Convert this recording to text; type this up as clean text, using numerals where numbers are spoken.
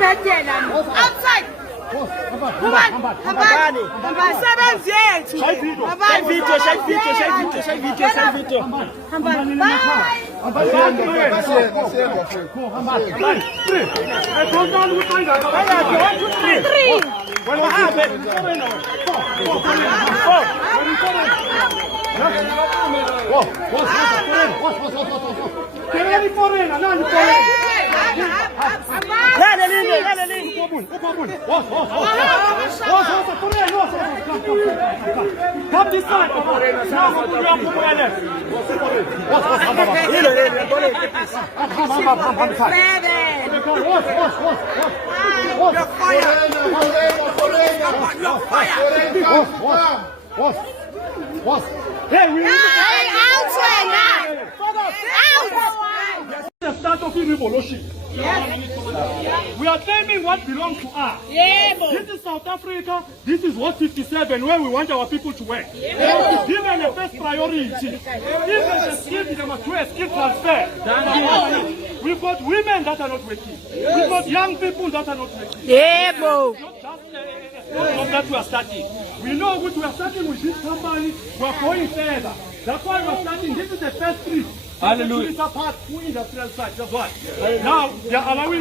Outside. Habari. Sebenzi yethu. Habari. Video. Habari. Come this side. The start of the revolution. We are claiming what belongs to us. This is South Africa. This is what 57 where we want our people to work. Given the first priority. Given the skill transfer. We've got women that are not working. We've got young people that are not working. It's not just that we are starting. We know what we are starting with this company. We are going further. That's why we are starting. This is the first street. Hallelujah. Part two industrial site. That's why. Now they are allowing